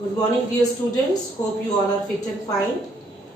Good morning dear students, hope you all are fit and fine.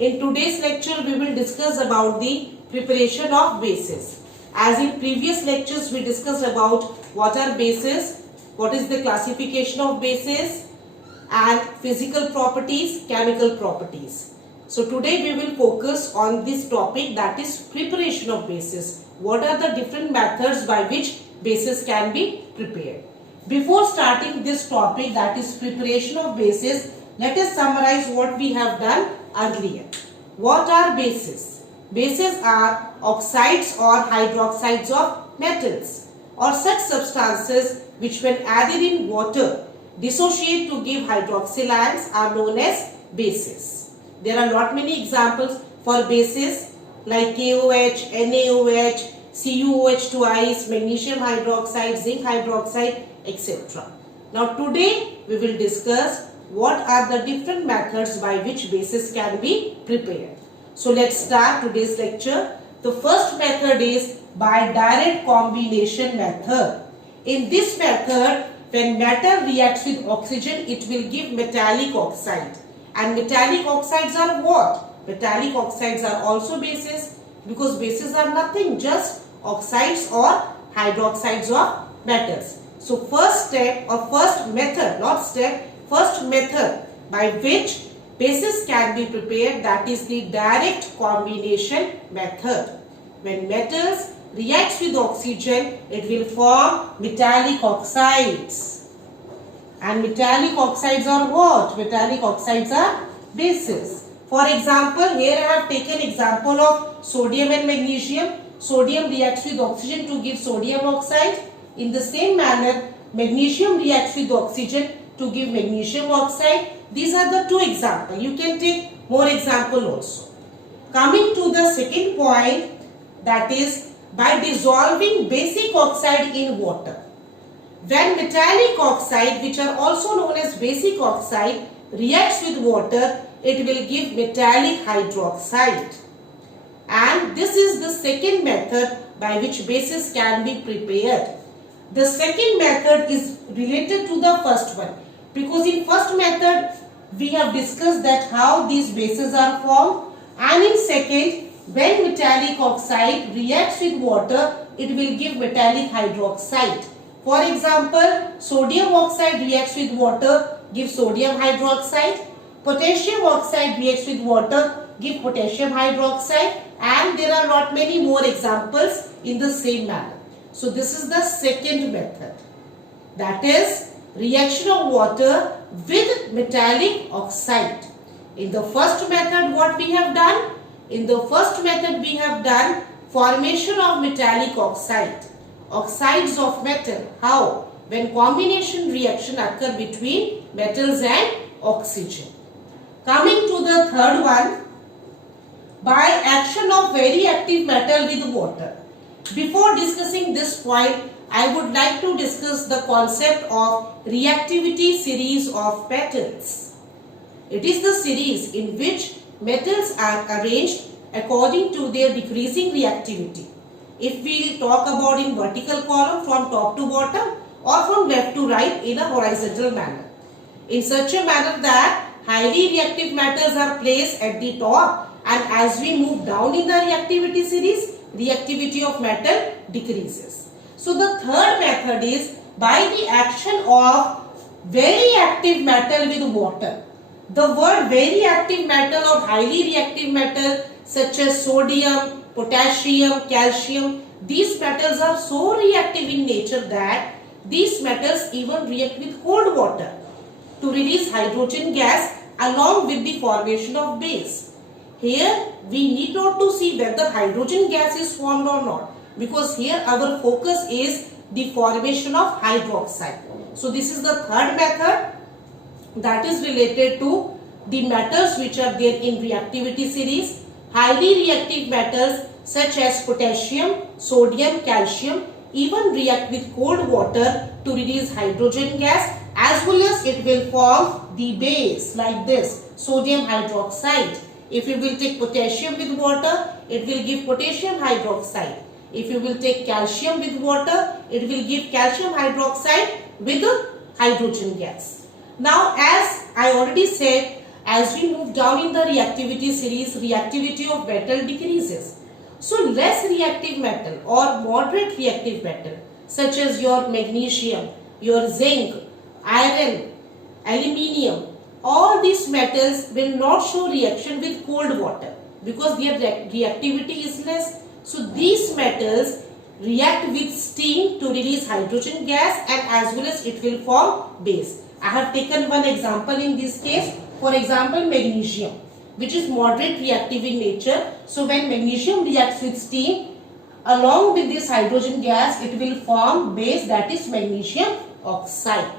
In today's lecture we will discuss about the preparation of bases. As in previous lectures we discussed about what are bases, what is the classification of bases and physical properties, chemical properties. So today we will focus on this topic, that is preparation of bases. What are the different methods by which bases can be prepared? Before starting this topic, that is preparation of bases, let us summarize what we have done earlier. What are bases? Bases are oxides or hydroxides of metals or such substances which when added in water dissociate to give hydroxyl ions are known as bases. There are not many examples for bases like KOH, NaOH, CuOH twice, magnesium hydroxide, zinc hydroxide, etc. Now today we will discuss what are the different methods by which bases can be prepared. So let's start today's lecture. The first method is by direct combination method. In this method, when metal reacts with oxygen, it will give metallic oxide. And metallic oxides are what? Metallic oxides are also bases, because bases are nothing, just oxides or hydroxides of metals. So first step or first method, not step, first method by which bases can be prepared, that is the direct combination method. When metals reacts with oxygen, it will form metallic oxides. And metallic oxides are what? Metallic oxides are bases. For example, here I have taken example of sodium and magnesium. Sodium reacts with oxygen to give sodium oxide. In the same manner, magnesium reacts with oxygen to give magnesium oxide. These are the two examples. You can take more example also. Coming to the second point, that is by dissolving basic oxide in water. When metallic oxide, which are also known as basic oxide, reacts with water, it will give metallic hydroxide. And this is the second method by which bases can be prepared. The second method is related to the first one, because in first method we have discussed that how these bases are formed, and in second, when metallic oxide reacts with water, it will give metallic hydroxide. For example, sodium oxide reacts with water, gives sodium hydroxide. Potassium oxide reacts with water, give potassium hydroxide, and there are not many more examples in the same manner. So this is the second method, that is reaction of water with metallic oxide. In the first method what we have done? In the first method we have done formation of metallic oxide, oxides of metal. How? When combination reaction occur between metals and oxygen. Coming to the third one, by action of very active metal with water. Before discussing this point, I would like to discuss the concept of reactivity series of metals. It is the series in which metals are arranged according to their decreasing reactivity. If we talk about in vertical column from top to bottom or from left to right in a horizontal manner. In such a manner that highly reactive metals are placed at the top, and as we move down in the reactivity series, reactivity of metal decreases. So the third method is by the action of very active metal with water. The word very active metal or highly reactive metal such as sodium, potassium, calcium, these metals are so reactive in nature that these metals even react with cold water to release hydrogen gas along with the formation of base. Here we need not to see whether hydrogen gas is formed or not, because here our focus is the formation of hydroxide. So this is the third method, that is related to the metals which are there in reactivity series. Highly reactive metals such as potassium, sodium, calcium even react with cold water to release hydrogen gas, as well as it will form the base like this, sodium hydroxide. If you will take potassium with water, it will give potassium hydroxide. If you will take calcium with water, it will give calcium hydroxide with hydrogen gas. Now, as I already said, as we move down in the reactivity series, reactivity of metal decreases. So less reactive metal or moderate reactive metal such as your magnesium, your zinc, iron, aluminium, all these metals will not show reaction with cold water because their reactivity is less. So these metals react with steam to release hydrogen gas and as well as it will form base. I have taken one example in this case. For example, magnesium, which is moderate reactive in nature. So when magnesium reacts with steam, along with this hydrogen gas, it will form base, that is magnesium oxide.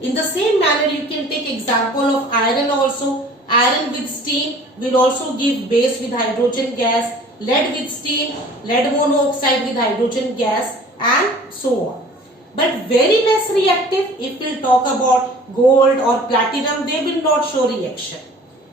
In the same manner, you can take example of iron also. Iron with steam will also give base with hydrogen gas. Lead with steam, lead monoxide with hydrogen gas, and so on. But very less reactive, if we talk about gold or platinum, they will not show reaction.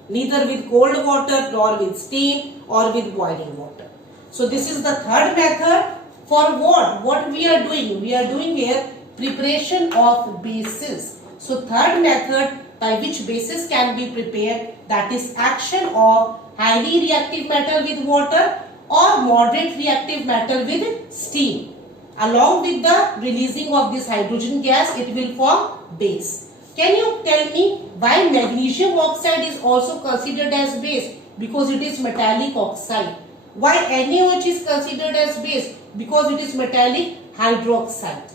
Neither with cold water nor with steam or with boiling water. So this is the third method. For what? What we are doing? We are doing here preparation of bases. So third method by which bases can be prepared, that is action of highly reactive metal with water or moderate reactive metal with steam. Along with the releasing of this hydrogen gas, it will form base. Can you tell me why magnesium oxide is also considered as base? Because it is metallic oxide. Why NaOH is considered as base? Because it is metallic hydroxide.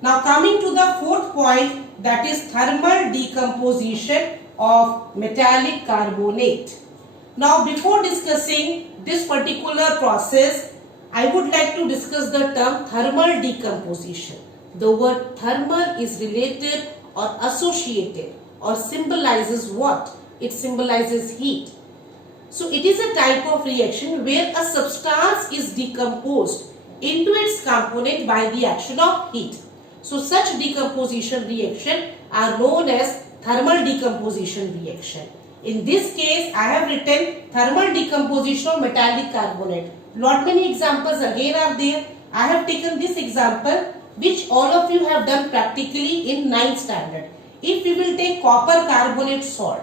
Now coming to the fourth point, that is thermal decomposition of metallic carbonate. Now before discussing this particular process, I would like to discuss the term thermal decomposition. The word thermal is related or associated or symbolizes what? It symbolizes heat. So it is a type of reaction where a substance is decomposed into its component by the action of heat. So such decomposition reaction are known as thermal decomposition reaction. In this case, I have written thermal decomposition of metallic carbonate. Lot many examples again are there. I have taken this example which all of you have done practically in 9th standard. If we will take copper carbonate salt,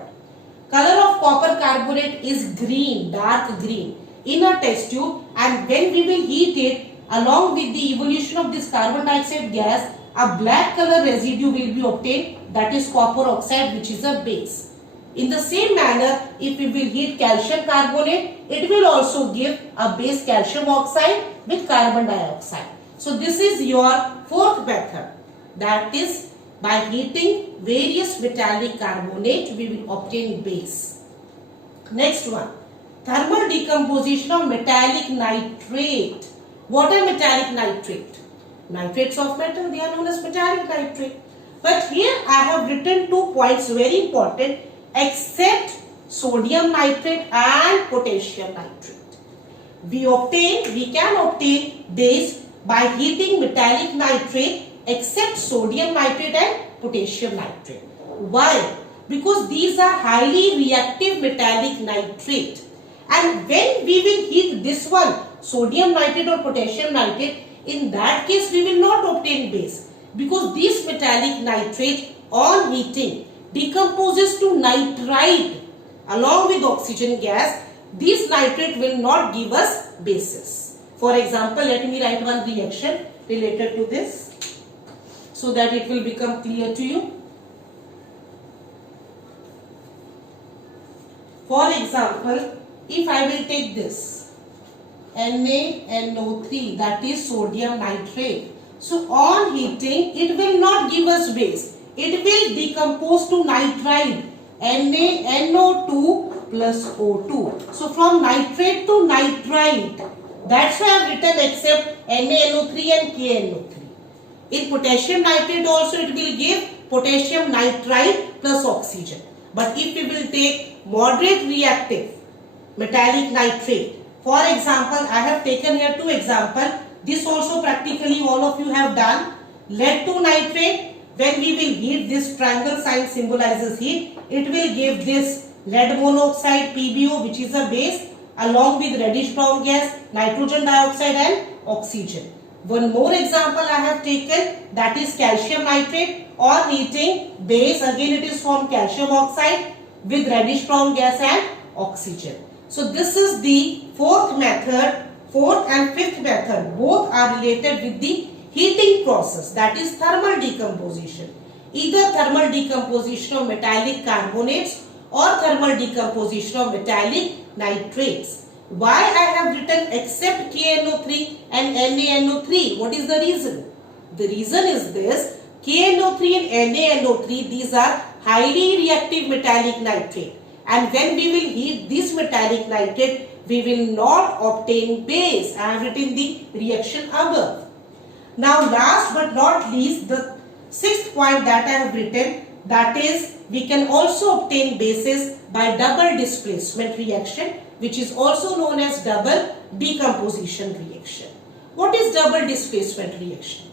color of copper carbonate is green, dark green in a test tube, and when we will heat it along with the evolution of this carbon dioxide gas, a black color residue will be obtained, that is copper oxide, which is a base. In the same manner, if we will heat calcium carbonate, it will also give a base calcium oxide with carbon dioxide. So this is your fourth method, that is by heating various metallic carbonate we will obtain base. Next one, thermal decomposition of metallic nitrate. What are metallic nitrate? Nitrates of metal, they are known as metallic nitrate. But here I have written 2 points very important, except sodium nitrate and potassium nitrate. We can obtain base by heating metallic nitrate except sodium nitrate and potassium nitrate. Why? Because these are highly reactive metallic nitrate. And when we will heat this one, sodium nitrate or potassium nitrate, in that case we will not obtain base. Because this metallic nitrate on heating decomposes to nitrite along with oxygen gas. This nitrate will not give us bases. For example, let me write one reaction related to this so that it will become clear to you. For example, if I will take this NaNO3, that is sodium nitrate. So on heating, it will not give us base. It will decompose to nitrite, NaNO2 plus O2. So from nitrate to nitrite, that's why I have written except NaNO3 and KNO3. In potassium nitrate also it will give potassium nitrite plus oxygen. But if we will take moderate reactive metallic nitrate, for example, I have taken here 2 examples. This also practically all of you have done. Lead to nitrate, when we will heat, this triangle sign symbolizes heat. It will give this lead monoxide PbO, which is a base, along with reddish brown gas, nitrogen dioxide and oxygen. One more example I have taken, that is calcium nitrate. On heating, base again it is formed calcium oxide with reddish brown gas and oxygen. So this is the fourth method. Fourth and fifth method both are related with the heating process, that is thermal decomposition. Either thermal decomposition of metallic carbonates or thermal decomposition of metallic nitrates. Why I have written except KNO3 and NaNO3? What is the reason? The reason is this: KNO3 and NaNO3, these are highly reactive metallic nitrate, and when we will heat this metallic nitrate, we will not obtain base. I have written the reaction above. Now last but not least, the sixth point that I have written, that is we can also obtain bases by double displacement reaction, which is also known as double decomposition reaction. What is double displacement reaction?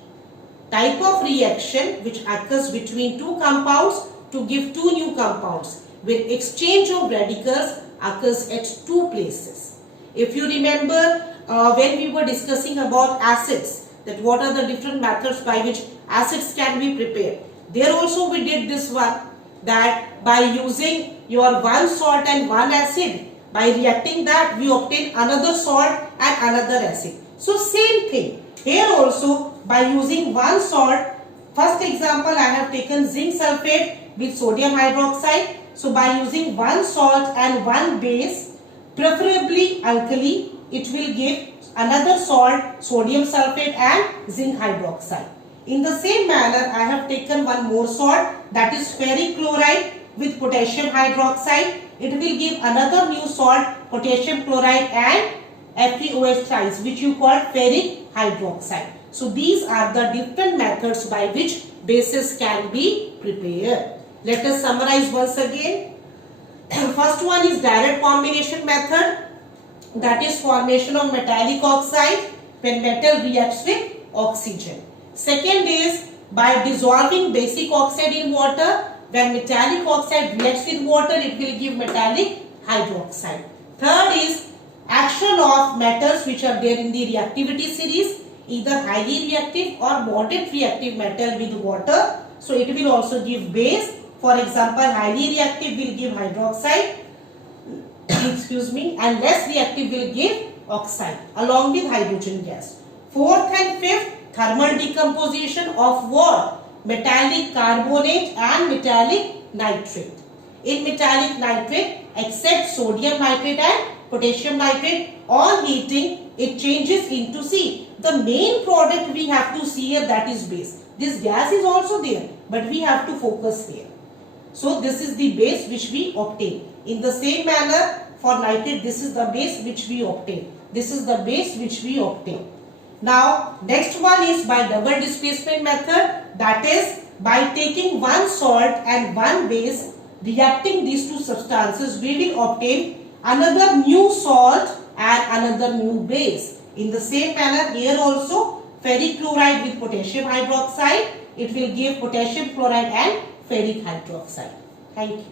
Type of reaction which occurs between two compounds to give two new compounds, where exchange of radicals occurs at two places. If you remember when we were discussing about acids, that what are the different methods by which acids can be prepared, there also we did this one, that by using your one salt and one acid, by reacting that we obtain another salt and another acid. So same thing here also, by using one salt. First example I have taken zinc sulfate with sodium hydroxide. So by using one salt and one base, preferably alkali, it will give another salt, sodium sulfate and zinc hydroxide. In the same manner, I have taken one more salt, that is ferric chloride with potassium hydroxide. It will give another new salt, potassium chloride and FeOH thrice, which you call ferric hydroxide. So these are the different methods by which bases can be prepared. Let us summarize once again. First one is direct combination method, that is formation of metallic oxide when metal reacts with oxygen. Second is by dissolving basic oxide in water. When metallic oxide reacts with water, it will give metallic hydroxide. Third is action of metals which are there in the reactivity series, either highly reactive or moderate reactive metal with water. So it will also give base. For example, highly reactive will give hydroxide, excuse me, and less reactive will give oxide along with hydrogen gas. Fourth and fifth, thermal decomposition of what? Metallic carbonate and metallic nitrate. In metallic nitrate, except sodium nitrate and potassium nitrate, on heating it changes into C. The main product we have to see here, that is base. This gas is also there, but we have to focus here. So this is the base which we obtain. In the same manner for nitrate, this is the base which we obtain. This is the base which we obtain. Now next one is by double displacement method, that is by taking one salt and one base, reacting these two substances, we will obtain another new salt and another new base. In the same manner here also, ferric chloride with potassium hydroxide, it will give potassium chloride and ferric hydroxide. Thank you.